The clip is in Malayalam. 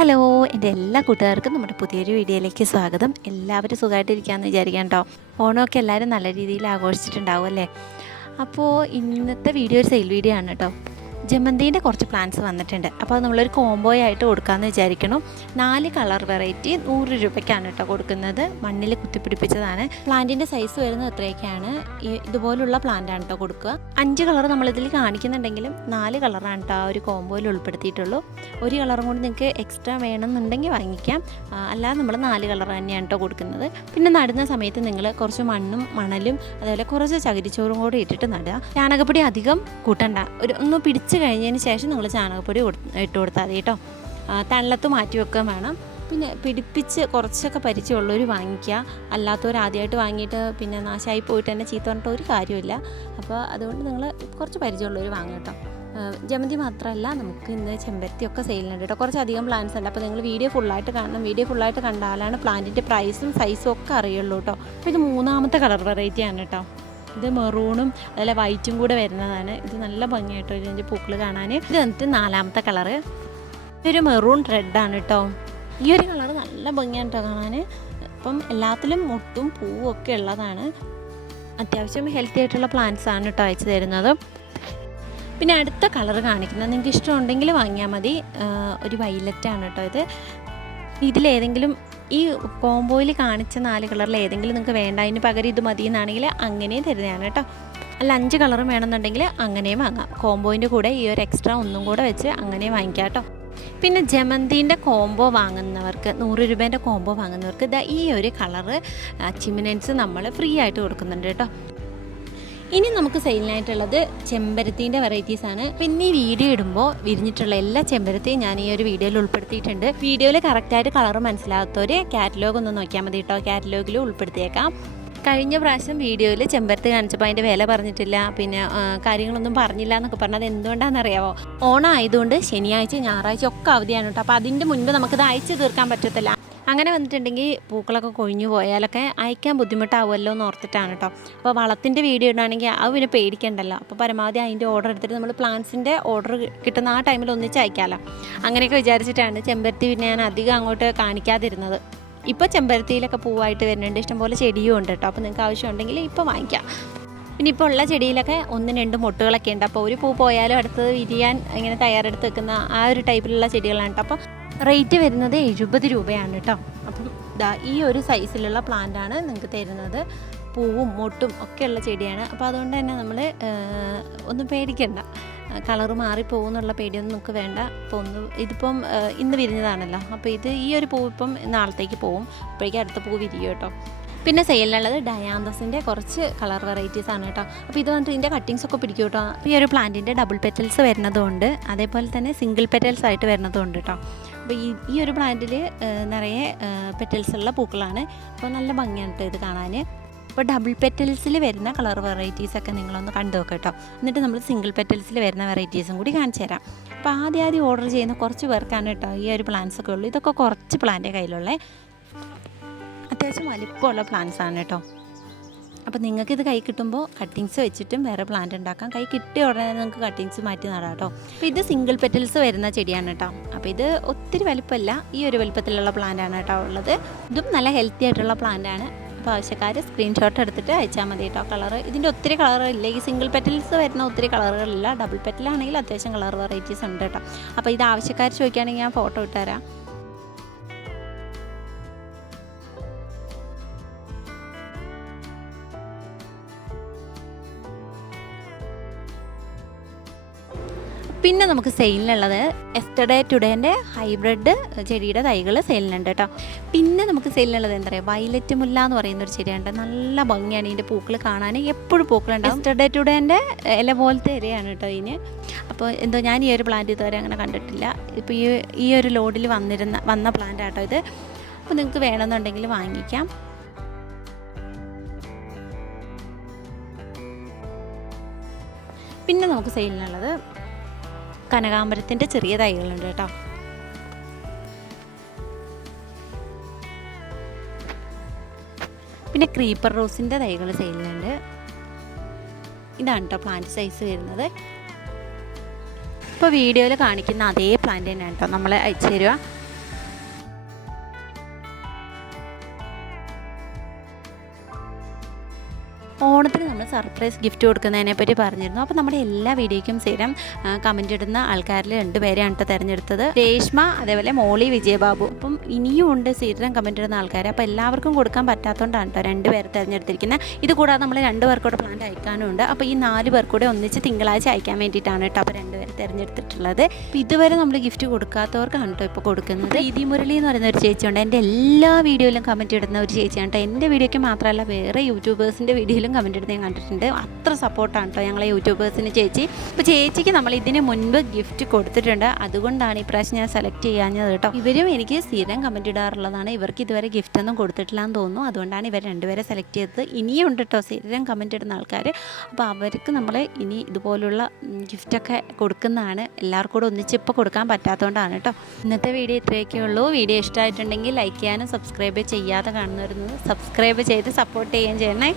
ഹലോ എന്റെ എല്ലാ കൂട്ടുകാർക്കും നമ്മുടെ പുതിയൊരു വീഡിയോയിലേക്ക് സ്വാഗതം. എല്ലാവരും സുഖമായിട്ടിരിക്കാമെന്ന് വിചാരിക്കാം കേട്ടോ. ഓണമൊക്കെ എല്ലാവരും നല്ല രീതിയിൽ ആഘോഷിച്ചിട്ടുണ്ടാവും അല്ലേ? അപ്പോൾ ഇന്നത്തെ വീഡിയോ ഒരു സെയിൽ വീഡിയോ ആണ് കേട്ടോ. ജമന്തിന്റെ കുറച്ച് പ്ലാന്റ്സ് വന്നിട്ടുണ്ട്. അപ്പോൾ അത് നമ്മളൊരു കോംബോ ആയിട്ട് കൊടുക്കാമെന്ന് വിചാരിക്കണം നാല് കളർ വെറൈറ്റി നൂറ് രൂപയ്ക്കാണ് കേട്ടോ കൊടുക്കുന്നത്. മണ്ണിൽ കുത്തിപ്പിടിപ്പിച്ചതാണ്. പ്ലാന്റിന്റെ സൈസ് വരുന്നത് എത്രയൊക്കെയാണ്? ഇതുപോലുള്ള പ്ലാന്റ് ആണ് കേട്ടോ കൊടുക്കുക. അഞ്ച് കളർ നമ്മളിതിൽ കാണിക്കുന്നുണ്ടെങ്കിലും നാല് കളറാണ് കേട്ടോ ആ ഒരു കോംബോയിൽ ഉൾപ്പെടുത്തിയിട്ടുള്ളൂ. ഒരു കളറും കൂടി നിങ്ങൾക്ക് എക്സ്ട്രാ വേണമെന്നുണ്ടെങ്കിൽ വാങ്ങിക്കാം. അല്ലാതെ നമ്മൾ നാല് കളർ തന്നെയാണ് കേട്ടോ കൊടുക്കുന്നത്. പിന്നെ നടുന്ന സമയത്ത് നിങ്ങൾ കുറച്ച് മണ്ണും മണലും അതുപോലെ കുറച്ച് ചകിരിച്ചോറും കൂടി ഇട്ടിട്ട് നടുക. ചാണകപ്പൊടി അധികം കൂട്ടണ്ട. ഒരു ഒന്ന് പിടിച്ച് കഴിഞ്ഞതിന് ശേഷം നിങ്ങൾ ചാണകപ്പൊടി ഇട്ട് കൊടുത്താൽ മതി കേട്ടോ. തണലത്ത് മാറ്റി വെക്കാൻ വേണം. പിന്നെ പിടിപ്പിച്ച് കുറച്ചൊക്കെ പരിചയമുള്ളവർ വാങ്ങിക്കുക. അല്ലാത്തവർ ആദ്യമായിട്ട് വാങ്ങിയിട്ട് പിന്നെ നാശമായി പോയിട്ട് തന്നെ ചീത്ത പറഞ്ഞിട്ട് ഒരു കാര്യമില്ല അപ്പോൾ അതുകൊണ്ട് നിങ്ങൾ കുറച്ച് പരിചയമുള്ളവർ വാങ്ങുക കേട്ടോ. ജമന്തി മാത്രമല്ല നമുക്ക് ഇന്ന് ചെമ്പരത്തിയൊക്കെ സെയിലുണ്ട് കേട്ടോ. കുറച്ചധികം പ്ലാന്റ്സ് ഉണ്ട്. അപ്പോൾ നിങ്ങൾ വീഡിയോ ഫുള്ളായിട്ട് കാണണം. വീഡിയോ ഫുള്ളായിട്ട് കണ്ടാലാണ് പ്ലാന്റിന്റെ പ്രൈസും സൈസും ഒക്കെ അറിയുള്ളൂ കേട്ടോ. അപ്പോൾ ഇത് മൂന്നാമത്തെ കളർ വെറൈറ്റി ആണ് കേട്ടോ. ഇത് മെറൂണും അതുപോലെ വൈറ്റും കൂടെ വരുന്നതാണ്. ഇത് നല്ല ഭംഗിയായിട്ടോ ഇതിന്റെ പൂക്കൾ കാണാൻ ഇത് വന്നിട്ട് നാലാമത്തെ കളറ് ഇതൊരു മെറൂൺ റെഡാണ് കേട്ടോ ഈ ഒരു കളർ നല്ല ഭംഗിയാണ് കേട്ടോ കാണാൻ അപ്പം എല്ലാത്തിലും മുട്ടും പൂവും ഒക്കെ ഉള്ളതാണ്. അത്യാവശ്യം ഹെൽത്തി ആയിട്ടുള്ള പ്ലാന്റ്സ് ആണ് കേട്ടോ അയച്ചു തരുന്നത്. പിന്നെ അടുത്ത കളർ കാണിക്കുന്നത് നിങ്ങൾക്ക് ഇഷ്ടമുണ്ടെങ്കിൽ വാങ്ങിയാൽ മതി. ഒരു വൈലറ്റാണ് കേട്ടോ ഇത്. ഇതിലേതെങ്കിലും ഈ കോംബോയിൽ കാണിച്ച നാല് കളറിൽ ഏതെങ്കിലും നിങ്ങൾക്ക് വേണ്ട അതിന് പകരം ഇത് മതി എന്നാണെങ്കിൽ അങ്ങനെയും തരുന്നതാണ് കേട്ടോ. അല്ല അഞ്ച് കളറും വേണമെന്നുണ്ടെങ്കിൽ അങ്ങനെയും വാങ്ങാം. കോംബോയിന്റെ കൂടെ ഈ ഒരു എക്സ്ട്രാ ഒന്നും കൂടെ വെച്ച് അങ്ങനെ വാങ്ങിക്കാം കേട്ടോ. പിന്നെ ജമന്തിന്റെ കോംബോ വാങ്ങുന്നവർക്ക് നൂറ് രൂപേന്റെ കോംബോ വാങ്ങുന്നവർക്ക് ഇതാ ഈ ഒരു കളറ് ചിമിനൻസ് നമ്മൾ ഫ്രീ ആയിട്ട് കൊടുക്കുന്നുണ്ട് കേട്ടോ. ഇനി നമുക്ക് സെയിലിനായിട്ടുള്ളത് ചെമ്പരത്തിന്റെ വെറൈറ്റീസ് ആണ്. പിന്നെ ഈ വീഡിയോ ഇടുമ്പോൾ വിരിഞ്ഞിട്ടുള്ള എല്ലാ ചെമ്പരത്തിയും ഞാൻ ഈ ഒരു വീഡിയോയിൽ ഉൾപ്പെടുത്തിയിട്ടുണ്ട്. വീഡിയോയിൽ കറക്റ്റായിട്ട് കളർ മനസ്സിലാകാത്തവർ കാറ്റലോഗ് ഒന്ന് നോക്കിയാൽ മതി കേട്ടോ. കാറ്റലോഗിൽ ഉൾപ്പെടുത്തിയേക്കാം. കഴിഞ്ഞ പ്രാവശ്യം വീഡിയോയിൽ ചെമ്പരത്ത് കാണിച്ചപ്പോൾ അതിന്റെ വില പറഞ്ഞിട്ടില്ല. പിന്നെ കാര്യങ്ങളൊന്നും പറഞ്ഞില്ല എന്നൊക്കെ പറഞ്ഞത് എന്തുകൊണ്ടാണെന്നറിയാമോ ഓണം ആയതുകൊണ്ട് ശനിയാഴ്ച ഞായറാഴ്ച ഒക്കെ അവധിയാണ് കേട്ടോ. അപ്പോൾ അതിന്റെ മുൻപ് നമുക്കിത് അയച്ചു തീർക്കാൻ പറ്റത്തില്ല. അങ്ങനെ വന്നിട്ടുണ്ടെങ്കിൽ പൂക്കളൊക്കെ കൊഴിഞ്ഞു പോയാലൊക്കെ അയക്കാൻ ബുദ്ധിമുട്ടാവുമല്ലോ എന്ന് ഓർത്തിട്ടാണ് കേട്ടോ. അപ്പോൾ വളത്തിന്റെ വീഡിയോ ഇടുകയാണെങ്കിൽ അത് പിന്നെ പേടിക്കണ്ടല്ലോ. അപ്പോൾ പരമാവധി അതിന്റെ ഓർഡർ എടുത്തിട്ട് നമ്മൾ പ്ലാന്റ്സിന്റെ ഓർഡർ കിട്ടുന്ന ആ ടൈമിൽ ഒന്നിച്ച് അയക്കാമല്ലോ. അങ്ങനെയൊക്കെ വിചാരിച്ചിട്ടാണ് ചെമ്പരത്തി പിന്നെ ഞാൻ അധികം അങ്ങോട്ട് കാണിക്കാതിരുന്നത്. ഇപ്പോൾ ചെമ്പരത്തിയിലൊക്കെ പൂവായിട്ട് വരുന്നുണ്ട്. ഇഷ്ടംപോലെ ചെടിയും ഉണ്ട് കേട്ടോ. അപ്പോൾ നിങ്ങൾക്ക് ആവശ്യമുണ്ടെങ്കിൽ ഇപ്പോൾ വാങ്ങിക്കാം. പിന്നെ ഇപ്പോൾ ഉള്ള ചെടിയിലൊക്കെ ഒന്ന് രണ്ട് മുട്ടുകളൊക്കെ ഉണ്ട്. അപ്പോൾ ഒരു പൂ പോയാലും അടുത്തത് വിരിയാൻ ഇങ്ങനെ തയ്യാറെടുത്ത് വെക്കുന്ന ആ ഒരു ടൈപ്പിലുള്ള ചെടികളാണ് കേട്ടോ. അപ്പോൾ റേറ്റ് വരുന്നത് എഴുപത് രൂപയാണ് കേട്ടോ. അപ്പം ദാ ഈ ഒരു സൈസിലുള്ള പ്ലാന്റാണ് നിങ്ങൾക്ക് തരുന്നത്. പൂവും മൊട്ടും ഒക്കെയുള്ള ചെടിയാണ്. അപ്പോൾ അതുകൊണ്ട് തന്നെ നമ്മൾ ഒന്നും പേടിക്കണ്ട. കളറ് മാറിപ്പോകുന്നുള്ള പേടിയൊന്നും നമുക്ക് വേണ്ട. ഇപ്പോൾ ഒന്ന് ഇതിപ്പം ഇന്ന് വിരിഞ്ഞതാണല്ലോ. അപ്പോൾ ഇത് ഈ ഒരു പൂവ് ഇപ്പം നാളത്തേക്ക് പോവും. അപ്പോഴേക്കും അടുത്ത പൂ വിരിയും കേട്ടോ. പിന്നെ സെയിലിനുള്ളത് ഡയാന്തസിന്റെ കുറച്ച് കളർ വെറൈറ്റീസ് ആണ് കേട്ടോ. അപ്പോൾ ഇത് വന്നിട്ട് ഇതിന്റെ കട്ടിങ്സ് ഒക്കെ പിടിക്കും കേട്ടോ. ഈ ഒരു പ്ലാന്റിന്റെ ഡബിൾ പെറ്റൽസ് വരുന്നതുകൊണ്ട് അതേപോലെ തന്നെ സിംഗിൾ പെറ്റൽസ് ആയിട്ട് വരുന്നതുകൊണ്ട് കേട്ടോ. അപ്പോൾ ഈ ഈ ഒരു പ്ലാന്റിൽ നിറയെ പെറ്റൽസ് ഉള്ള പൂക്കളാണ്. അപ്പോൾ നല്ല ഭംഗിയാണ് ഇത് കാണാൻ അപ്പോൾ ഡബിൾ പെറ്റൽസിൽ വരുന്ന കളർ വെറൈറ്റീസ് ഒക്കെ നിങ്ങളൊന്ന് കണ്ടു നോക്കുക കേട്ടോ എന്നിട്ട് നമ്മൾ സിംഗിൾ പെറ്റൽസിൽ വരുന്ന വെറൈറ്റീസും കൂടി കാണിച്ചു തരാം. അപ്പോൾ ആദ്യം ആദ്യം ഓർഡർ ചെയ്യുന്ന കുറച്ച് പേർക്കാണ് കേട്ടോ ഈ ഒരു പ്ലാന്റ്സ് ഒക്കെ ഉള്ളൂ. ഇതൊക്കെ കുറച്ച് പ്ലാന്റ് കയ്യിലുള്ളത് അത്യാവശ്യം വലിപ്പമുള്ള പ്ലാന്റ്സ് ആണ് കേട്ടോ അപ്പോൾ നിങ്ങൾക്ക് ഇത് കൈ കിട്ടുമ്പോൾ കട്ടിങ്സ് വെച്ചിട്ടും വേറെ പ്ലാന്റ് ഉണ്ടാക്കാം. കൈ കിട്ടിയ ഉടനെ നിങ്ങൾക്ക് കട്ടിങ്സ് മാറ്റി നടാം കേട്ടോ അപ്പോൾ ഇത് സിംഗിൾ പെറ്റൽസ് വരുന്ന ചെടിയാണ് കേട്ടോ അപ്പോൾ ഇത് ഒത്തിരി വലിപ്പമല്ല ഈ ഒരു വലിപ്പത്തിലുള്ള പ്ലാന്റ് ആണ് കേട്ടോ ഉള്ളത്. ഇതും നല്ല ഹെൽത്തി ആയിട്ടുള്ള പ്ലാന്റ് ആണ്. അപ്പോൾ ആവശ്യക്കാർ സ്ക്രീൻഷോട്ട് എടുത്തിട്ട് അയച്ചാൽ മതി കേട്ടോ കളർ ഇതിന്റെ ഒത്തിരി കളർ ഇല്ല. ഈ സിംഗിൾ പെറ്റൽസ് വരുന്ന ഒത്തിരി കളറുകളില്ല ഡബിൾ പെറ്റലാണെങ്കിൽ അത്യാവശ്യം കളർ വെറൈറ്റീസ് ഉണ്ട് കേട്ടോ അപ്പോൾ ഇത് ആവശ്യക്കാർ ചോദിക്കുകയാണെങ്കിൽ ഞാൻ ഫോട്ടോ ഇട്ടുതരാം പിന്നെ നമുക്ക് സെയിലിനുള്ളത് എസ്റ്റർഡേ ടുഡേന്റെ ഹൈബ്രിഡ് ചെടിയുടെ തൈകൾ സെയിലിനുണ്ട് കേട്ടോ. പിന്നെ നമുക്ക് സെയിലിനുള്ളത് എന്താ പറയുക? വയലറ്റ് മുല്ല എന്ന് പറയുന്ന ഒരു ചെടിയുണ്ട്. നല്ല ഭംഗിയാണ് ഇതിന്റെ പൂക്കൾ കാണാൻ. എപ്പോഴും പൂക്കളുണ്ടാവും. എസ്റ്റർഡേ ടുഡേന്റെ ഇല പോലത്തെ ഇലയാണ് കേട്ടോ ഇതിന്. അപ്പോൾ എന്തോ ഞാൻ ഈ ഒരു പ്ലാന്റ് ഇതുവരെ അങ്ങനെ കണ്ടിട്ടില്ല. ഇപ്പോൾ ഈ ഈ ഒരു ലോഡിൽ വന്നിരുന്ന വന്ന പ്ലാന്റ് ആട്ടോ ഇത്. അപ്പോൾ നിങ്ങൾക്ക് വേണമെന്നുണ്ടെങ്കിൽ വാങ്ങിക്കാം. പിന്നെ നമുക്ക് സെയിലിനുള്ളത് കനകാമ്പരത്തിന്റെ ചെറിയ തൈകളുണ്ട് കേട്ടോ. പിന്നെ ക്രീപ്പർ റോസിന്റെ തൈകൾ സെയിലുണ്ട് ഇതാണ് കേട്ടോ പ്ലാന്റ് സൈസ് വരുന്നത്. ഇപ്പോൾ വീഡിയോയിൽ കാണിക്കുന്ന അതേ പ്ലാന്റ് തന്നെയാണ് കേട്ടോ നമ്മളെ അയച്ചു തരിക. ഓണത്തിന് നമ്മൾ സർപ്രൈസ് ഗിഫ്റ്റ് കൊടുക്കുന്നതിനെ പറ്റി പറഞ്ഞിരുന്നു. അപ്പോൾ നമ്മുടെ എല്ലാ വീഡിയോയ്ക്കും സ്ഥിരം കമന്റ് ഇടുന്ന ആൾക്കാരിൽ രണ്ടുപേരെയാണ് കേട്ടോ തിരഞ്ഞെടുത്തത്. രേഷ്മ അതേപോലെ മോളി വിജയബാബു. അപ്പം ഇനിയും ഉണ്ട് സ്ഥിരം കമന്റ് ഇടുന്ന ആൾക്കാർ അപ്പോൾ എല്ലാവർക്കും കൊടുക്കാൻ പറ്റാത്തതുകൊണ്ടാണ് കേട്ടോ രണ്ടുപേരെ തിരഞ്ഞെടുത്തിരിക്കുന്നത് ഇത് കൂടാതെ നമ്മൾ രണ്ട് പേർക്കൂടെ പ്ലാൻ അയക്കാനും ഉണ്ട് അപ്പോൾ ഈ നാല് പേർക്കൂടെ ഒന്നിച്ച് തിങ്കളാഴ്ച അയക്കാൻ വേണ്ടിയിട്ടാണ് കേട്ടോ അപ്പോൾ രണ്ടുപേർ തിരഞ്ഞെടുത്തിട്ടുള്ളത്. അപ്പോൾ ഇതുവരെ നമ്മൾ ഗിഫ്റ്റ് കൊടുക്കാത്തവർക്കാണ് കേട്ടോ ഇപ്പോൾ കൊടുക്കുന്നത്. ഇതി മുരളി എന്ന് പറയുന്ന ഒരു ചേച്ചിയുണ്ട്. എന്റെ എല്ലാ വീഡിയോയിലും കമന്റ് ഇടുന്ന ഒരു ചേച്ചിയാണ് കേട്ടോ എന്റെ വീഡിയോയ്ക്ക് മാത്രമല്ല വേറെ യൂട്യൂബേഴ്സിന്റെ വീഡിയോയിലും കമന്റ് എടുത്ത് ഞാൻ കണ്ടിട്ടുണ്ട്. അത്ര സപ്പോർട്ടാണ് കേട്ടോ ഞങ്ങളെ യൂട്യൂബേഴ്സിന് ചേച്ചി. അപ്പോൾ ചേച്ചിക്ക് നമ്മൾ ഇതിന് മുൻപ് ഗിഫ്റ്റ് കൊടുത്തിട്ടുണ്ട്. അതുകൊണ്ടാണ് ഇപ്രാവശ്യം ഞാൻ സെലക്ട് ചെയ്യാഞ്ഞത് കേട്ടോ ഇവരും എനിക്ക് സ്ഥിരം കമന്റ് ഇടാറുള്ളതാണ്. ഇവർക്ക് ഇതുവരെ ഗിഫ്റ്റ് ഒന്നും കൊടുത്തിട്ടില്ല എന്ന് തോന്നുന്നു. അതുകൊണ്ടാണ് ഇവർ രണ്ടുപേരെ സെലക്ട് ചെയ്തത്. ഇനിയും ഉണ്ട് കേട്ടോ സ്ഥിരം കമന്റ് ഇടുന്ന ആൾക്കാർ അപ്പോൾ അവർക്ക് നമ്മൾ ഇനി ഇതുപോലുള്ള ഗിഫ്റ്റൊക്കെ കൊടുക്കുന്നതാണ്. എല്ലാവർക്കും കൂടെ ഒന്നിച്ച് ഇപ്പോൾ കൊടുക്കാൻ പറ്റാത്തതുകൊണ്ടാണ് കേട്ടോ ഇന്നത്തെ വീഡിയോ ഇത്രയൊക്കെ ഉള്ളൂ. വീഡിയോ ഇഷ്ടമായിട്ടുണ്ടെങ്കിൽ ലൈക്ക് ചെയ്യാനും സബ്സ്ക്രൈബ് ചെയ്യാതെ കാണുന്നവരുന്നത് സബ്സ്ക്രൈബ് ചെയ്ത് സപ്പോർട്ട് ചെയ്യുകയും ചെയ്യണേ.